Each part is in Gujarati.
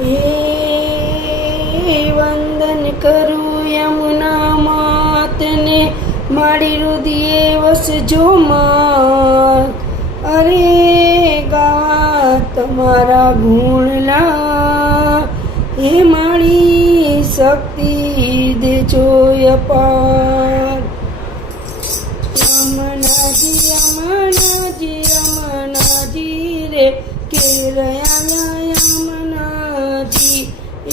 એ વંદન કરું યમુના માતને. મારી રુદિએ વસજો માં અરે ગા, તમારા ગુણના હે મારી શક્તિ, દેજો અપાર. યમનાજી યમનાજી યમનાજી રે કેરયા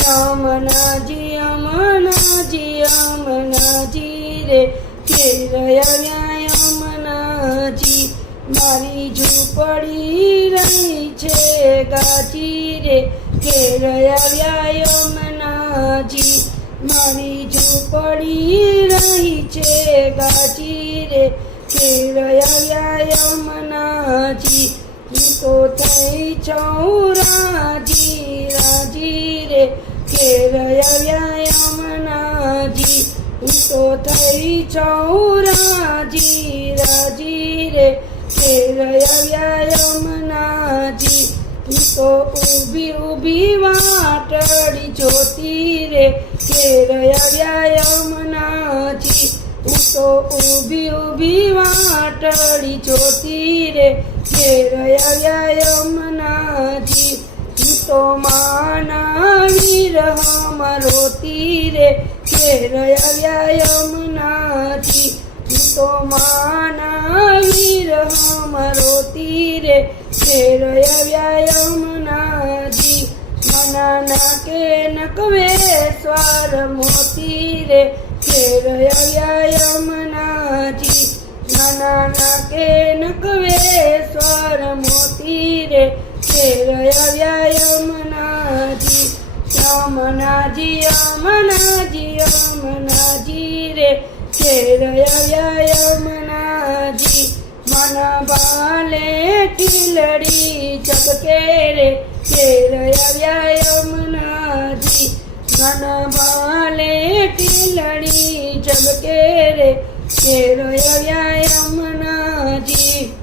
યમનાજી યમનાજી યમનાજી રે કેરયા યમનાજી મારી ઝૂંપડી રહી છે ગાજી રે કેરયા વ્યાયમનાજી મારી ઝૂંપડી રહી છે ગાજી રે કેરયા વ્યાયમનાજી હું તો થઈ ચૌરાજી રાજી રે કેરયા યમનાજી હું તો થઈ ચૌરાજી, રાજી રે. કેરયા યમનાજી હું તો ઊભી ઊભી વાટડી જોતી રે. કેરયા યમનાજી હું તો ઊભી ઊભી વાટડી જોતી રે. કેરયા યમનાજી હું તો માના વિરહમ રોતી રે કેરયા યમનાજી હું તો માના વિરહમ રોતી રે કેરયા યમનાજી મના નાકે નકવે સ્વાર મોતી રે કેરયા યમનાજી મના નાકે નકવે સ્વાર મોતી રે કેરયા યમનાજી યમનાજી મનાજી મનાજી રે. કેરયા મનાજી. મન બાલે ટીલડી ચપકે રે. કેરયા મનાજી. મન બાલે ટીલડી ચપકે રે. કેરયા મનાજી.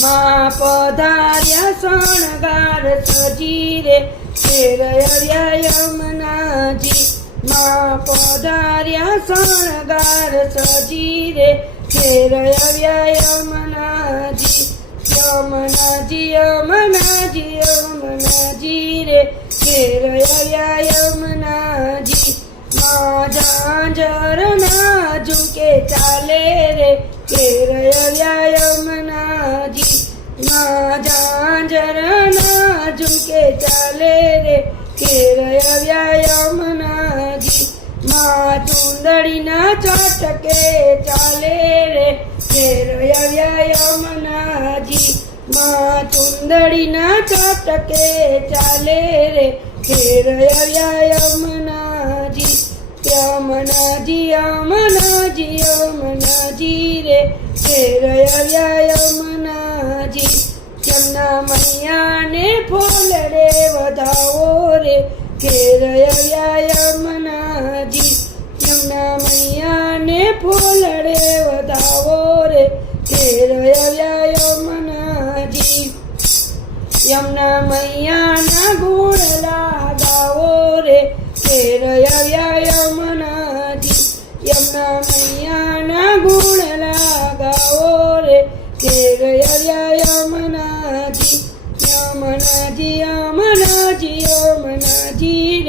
મા પધાર્યા શણગાર સજી રે. કેરયા યમનાજી મા પધાર્યા શણગાર સજી રે જય યમનાજી યમનાજી યમનાજી યમનાજી રે. જય યમનાજી મા જાંજર ના ઝુકે ચાલે રે. કેરયા યમનાજી મા જાંજર ના ઝુકે ચાલે રે? કેરયા યમનાજી મા ચુંદડીના ચોટકે ચાલે રે? કેરયા યમનાજી મા ચુંદડીના ચોટકે ચાલે રે? કેરયા યમનાજી યમનાજી યમનાજી યમનાજી રે? કેરયા યમનાજી મૈયાને ફોલડે વધાવો રે. કેરયા યમનાજી યમના મૈયાને ફોલડે વધાવો રે. કેરયા યમનાજી યમના મૈયાના ગુણ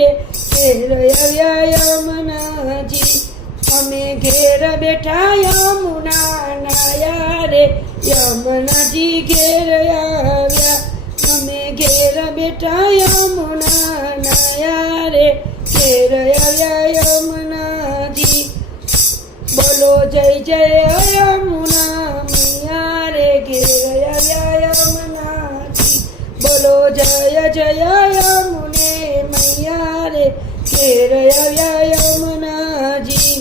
યમનાજી રે કેરયા યમનાજી અમે ઘેર બેઠા યમુના નાયા રે. યમનાજી ઘેર આવ્યા, અમે ઘેર બેઠા યમુના નાયા રે. ઘેર આવ્યા યમુનાજી, બોલો જય જય યમુના મૈયા રે. ઘેર આવ્યા યમુનાજી, બોલો જય જય યમુને મૈયા ઘેર આવ્યા યમુનાજી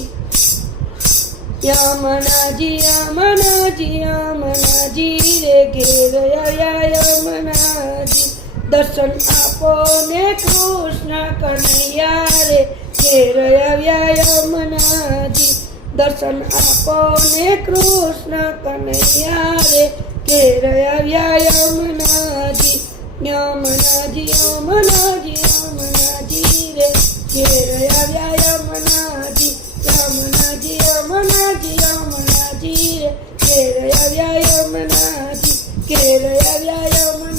યમનાજી યમનાજી યમનાજી રે ઘેર આવ્યા યમનાજી દર્શન આપો ને કૃષ્ણ કનૈયા રે ઘેર આવ્યા યમનાજી દર્શન આપો ને કૃષ્ણ કનૈયા રે ઘેર આવ્યા Yamunaji Yamunaji Yamunaji Yamunaji yeah, yeah, yeah.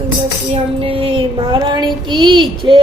આવી શ્યામ અમને મહારાણી કી છે